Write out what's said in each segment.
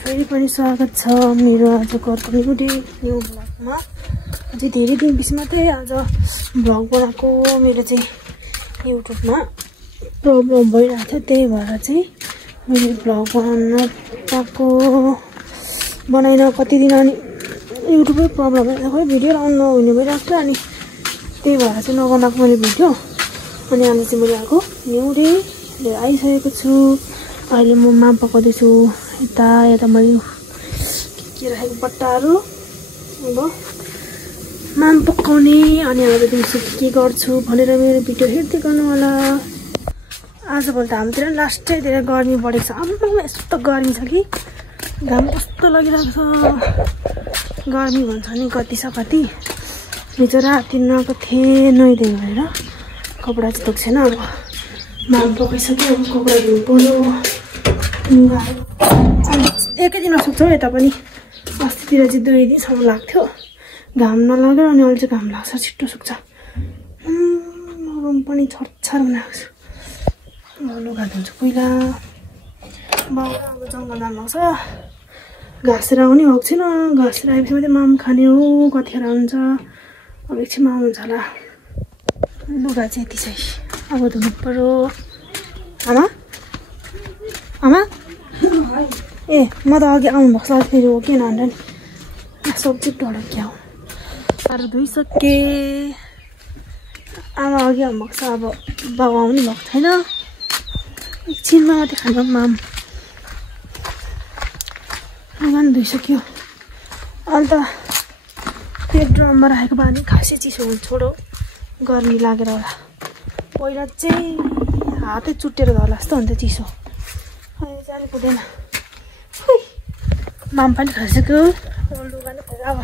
फेरि पनि स्वागत छ मेरो आजको अर्को न्यू भ्लगमा। अझै धेरै दिन पछि मात्रै आज भ्लग बनाएको। मेरो चाहिँ युट्युबमा प्रब्लम भइरहेको थियो, त्यही भएर चाहिँ मैले भ्लग बनाउन पाएको बनाइन कति दिन। अनि युट्युबमै प्रब्लम भएर खोइ भिडियो आउनु नहुने भइरहेको थियो, अनि त्यही भएर चाहिँ नबनाएको मैले भिडियो। अनि आज चाहिँ मैले आएको न्यू डे लिएर आइसकेको छु। अहिले म माम पकाउँदैछु। यता मैले के राखेको बट्टाहरू अब माम पकाउने। अनि आज दिउँसो के गर्छु भनेर मेरो भिडियो हेर्दै गर्नु होला। आजभोलि त हाम्रोतिर लास्टैतिर गर्मी बढेको छ। आम्मामा यस्तो गर्मी छ कि घाम कस्तो लागिरहेको छ। गर्मी भन्छ नि कति छ कति। हिजो राति नुहाएको थिएँ, नुहाइदियो भनेर कपडा चाहिँ धोएको छैन। अब माम पकाइसक्यो, अब कपडा धुनु पर्यो। एकै दिनमा सुक्छ यता पनि। अस्तितिर चाहिँ 2 दिनसम्म लाग्थ्यो घाम नलागेर, अनि अहिले चाहिँ घाम लाग्छ, छिट्टो सुक्छ। रुम पनि छरछर बनाएको छु। लुगा धुन्छु पहिला। बाउ अब जङ्गल जानु छ, घाँस आउने भएको छैन। घाँस आएपछि मात्रै माम खाने हो। कतिखेर हुन्छ अब एकछिनमा आउनुहुन्छ होला। लुगा चाहिँ यति चाहिँ अब धुनु पर्यो। आमा आमा ए म त अघि आउनुभएको छ, फेरि हो कि नभएर नि सब्जी ढोडो क्या हो। अरू धोइसकेँ। आमा अघि आउनुभएको छ, अब बाउ आउनु भएको छैन। एकछिनमा मात्रै खानु माम। लुगा पनि धोइसक्यो। अन्त त्यो ड्रममा राखेको पानी खासै चिसो हुन्छ, छोडो गर्मी लागेर होला। पहिला चाहिँ हातै चुटेर धर्ला जस्तो हुन्छ चिसो। अहिले जानु पुग्दैन। माम पनि खाइसक्यो। लुगा नै फेरि अब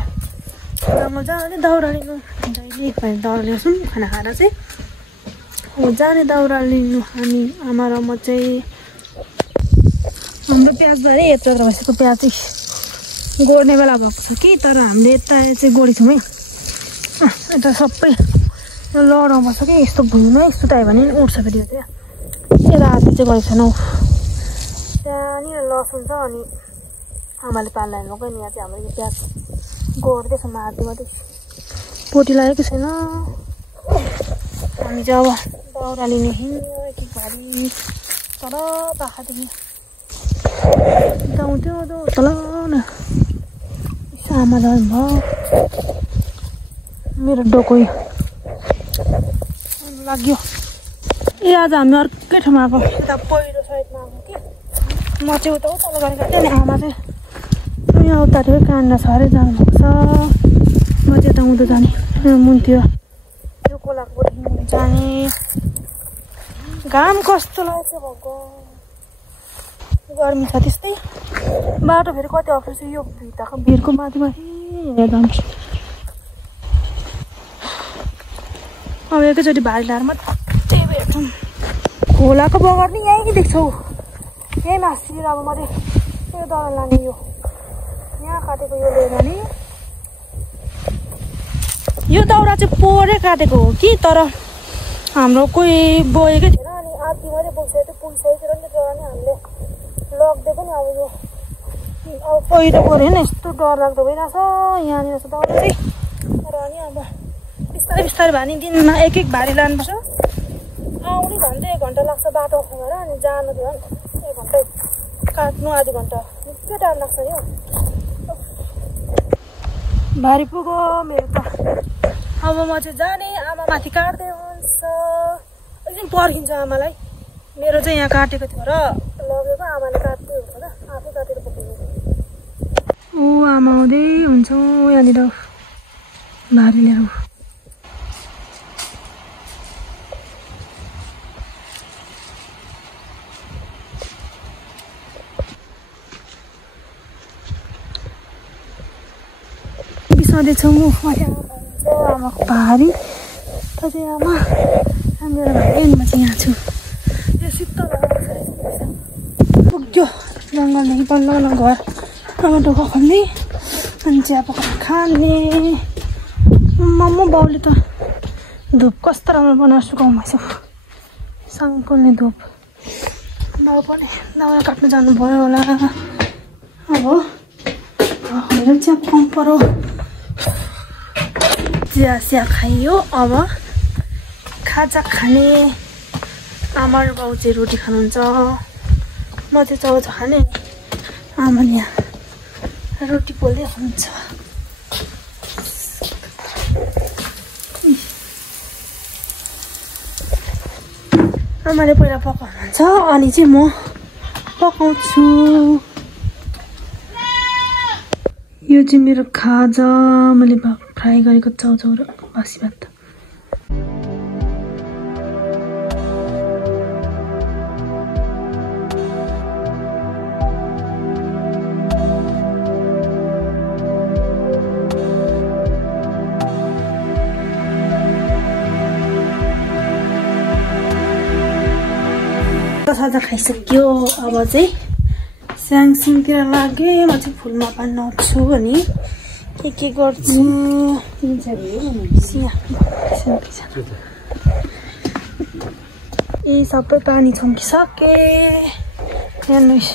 जङ्गल जाने दाउरा लिनु जहिले भने दाउरा ल्याउँछौँ खाना खाएर चाहिँ। अब जाने दाउरा लिनु हामी आमा र म चाहिँ। हाम्रो प्याजबारे यत्रो भइसक्यो। प्याज चाहिँ गोड्ने बेला भएको छ कि, तर हामीले यता चाहिँ गोडेछौँ है। यता सबै लडाउँ पर्छ कि, यस्तो भुइँमै सुतायो भने उठ्छ फेरि। यो चाहिँ यता हात चाहिँ गरेको छैनौँ। त्यहाँनिर लसुन छ, अनि आमाले पानी लानु भएको नि। यहाँ चाहिँ हाम्रो यो प्याज गोड्दैछ मार्दै मात्रै, पोटी लागेको छैन। हामी चाहिँ अब दाउरा लिने हिँड्यो एक घरि तल पाखादेखि गाउँथ्यो तल न। आमा जानुभयो। मेरो डोको लाग्यो। ए आज हामी अर्कै ठाउँमा आएको, यता पहिरो साइडमा आएको कि। म चाहिँ उता उता गरेको थिएँ, अनि आमा चाहिँ यहाँ उतातिर काँडा छ अरे जानुभएको छ। म चाहिँ यता उँधो जाने मुन्थ्यो यो कोलाकोदेखि जाने। घाम कस्तो लाग्यो भएको, गर्मी छ त्यस्तै। बाटो फेरि कति अप्ठ्यारो छ, यो भिरको माथि माथि हिँडेर जान्छु। अब एकैचोटि भारी ल्याएर मात्रै भेट्छौँ। खोलाको बगर नि यहीँ देख्छौ, यहीँ मासिएर। अब मात्रै यो दाउरा लाने, यो यहाँ काटेको यो लिएर जाने। यो दाउरा चाहिँ पोरै काटेको हो कि, तर हाम्रो कोही बोएकै थिएन। अनि आधी मात्रै बोक्छ, त्यो पुलसहितिर नि नि हामीले लग्दै पनि। अब यो अब पहिरो गऱ्यो भने यस्तो डरलाग्दो भइरहेछ यहाँनिर छ दाउरा चाहिँ। तर अनि अब बिस्तारै बिस्तारै भए नि दिनमा एक भारी लानुपर्छ। आउने झन्डै 1 घन्टा लाग्छ बाटो भएर, अनि जानु झन् 1 घन्टा, काट्नु आधी घन्टा। निकै टाइम लाग्छ यो। भारी पुग्यो मेरो त। अब म चाहिँ जाने। आमा माथि काट्दै हुन्छ, एकदिन पर्खिन्छ आमालाई। मेरो चाहिँ यहाँ काटेको थियो र लगेको, आमाले काट्दै हुन्छ त, आफै काटेर पकाउनु। ओ आमा आउँदै हुन्छ यहाँनिर भारी लिएर। बिसाउँदैछौँ आमाको भारी। त चाहिँ आमा मेरो भाइ म चाहिँ यहाँ छु। यो शीतल पुग्यो जङ्गलदेखि बल्ल बल्ल घर। अब ढोका खोल्ने, अनि चिया पकाएर खाने। मम्मा बाउले त धुप कस्तो राम्रो बनाएर सुकाउनु भएछ, साङकुल्ने धुप। बाउ पनि दाउरा काट्नु जानुभयो होला। अब हेर चिया पकाउनु पर्यो। चिया खाइयो। अब खाजा खाने। आमा र बाउ चाहिँ रोटी खानुहुन्छ, म चाहिँ चाउचाउ खाने। आमाले यहाँ रोटी पोल्दै हुनुहुन्छ। आमाले पहिला पकाउनुहुन्छ अनि चाहिँ म पकाउँछु। यो चाहिँ मेरो खाजा, मैले फ्राई गरेको चाउचाउ र बासी भात। साजा खाइसक्यो। अब चाहिँ स्याङसिङतिर लाग्यो। म चाहिँ फुलमा पानी आउँछु अनि के गर्छु। यी सबै पानी छम्किसके। हेर्नुहोस्,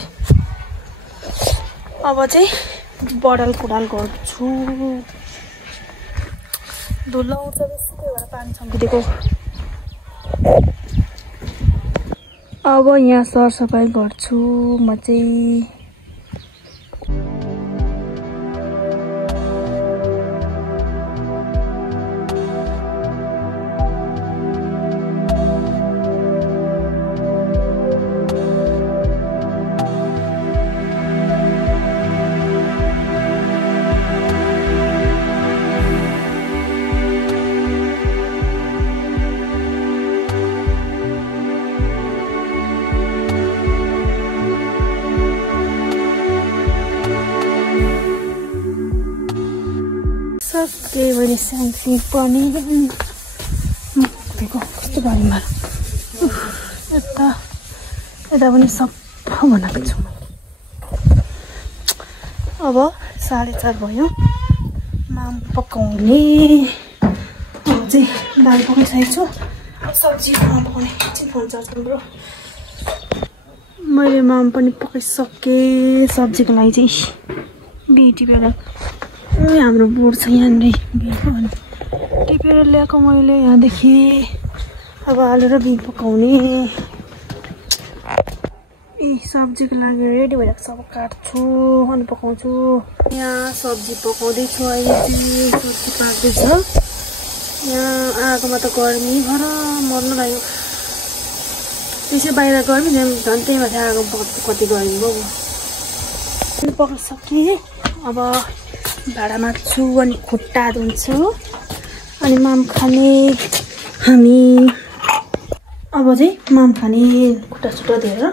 अब चाहिँ बडाल कुडाल गर्छु। धुलो आउँछ बेसी, त्यही भएर पानी छम्किदिएको। अब यहाँ सरसफाइ गर्छु म चाहिँ। सके भने स्याङसिङ पनि कस्तो बारीमा यता पनि सफा बनाएको छु। अब 4:30 भयो। माम पकाउने। अब चाहिँ दाल पकाइसकेको छु। सब्जी पकाउने एकछिन फोन चार्ज गर्नु। मैले माम पनि पकाइसकेँ। सब्जीको लागि चाहिँ टिपेर हाम्रो बोर्ड छ यहाँनिर टिपेर ल्याएको मैले यहाँदेखि। अब आलु र बिन पकाउने। सब्जीको लागि रेडी भइरहेको छ। अब काट्छु अनि पकाउँछु। यहाँ सब्जी पकाउँदैछु। अहिले चाहिँ सब्जी पाक्दैछ। यहाँ आगोमा त गर्मी भएर मर्नु लाग्यो। त्यसै बाहिर गर्मी झन् त्यही माथि आगो कति गर्मी भयो। पकाइसकेँ। अब भाँडा माग्छु अनि खुट्टा धुन्छु अनि माम खाने हामी। अब चाहिँ माम खाने खुट्टा सुट्टा धोएर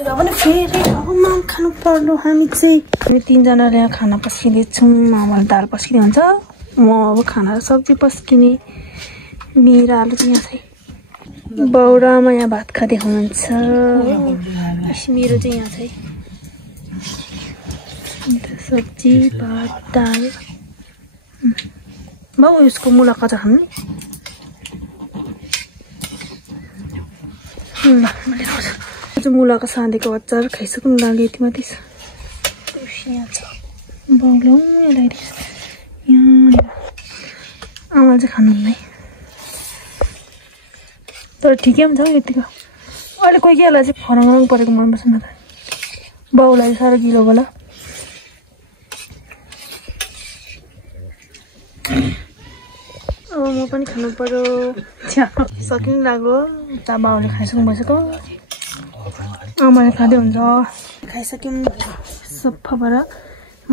पनि फेरि अब माम खानु पर्यो। हामी 3जनाले यहाँ खाना पस्किँदैछौँ। मामाले दाल पस्किने हुन्छ, म अब खाना र सब्जी पस्किने। मेरो आलु चाहिँ यहाँ छ। बाउ र आमा यहाँ भात खाँदै हुनुहुन्छ। मेरो चाहिँ यहाँ छ सब्जी भात दाल। बाउ यसको मुला कच्चा खानु नि। ल मैले खाउँछु। मुलाको साँधेको अचार खाइसक्नु लाग्यो। यति माथि छ। यहाँ छ बाउले यहाँ आमाले चाहिँ खानुहुन्न। तर ठिकै हुन्छ हौ यतिको। अहिले कोही केलाई चाहिँ फराउनु परेको मन पर्छ। त बाउलाई साह्रो गिलो होला। अब म पनि खानु पर्यो। सकिनु लाग्यो। उता बाउले खाइसक्नु भइसक्यो। आमाले खाँदै हुन्छ। खाइसक्यौँ। सफा भएर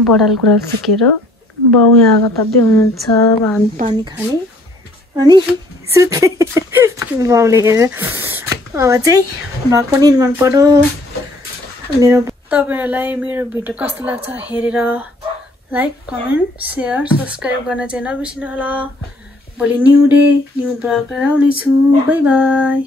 बडाल कुडाल सकेर बाउ यहाँ आगो ताप्दै हुनुहुन्छ। अब हामी पानी खाने अनि सुत्ने। बाउले हेरेर अब चाहिँ भ्लग पनि मन पर्यो मेरो। तपाईँहरूलाई मेरो भिडियो कस्तो लाग्छ हेरेर लाइक कमेन्ट सेयर सब्सक्राइब गर्न चाहिँ नबिर्सिनु होला। भोलि न्यू डे न्यू ब्लग लिएर आउनेछु। By by.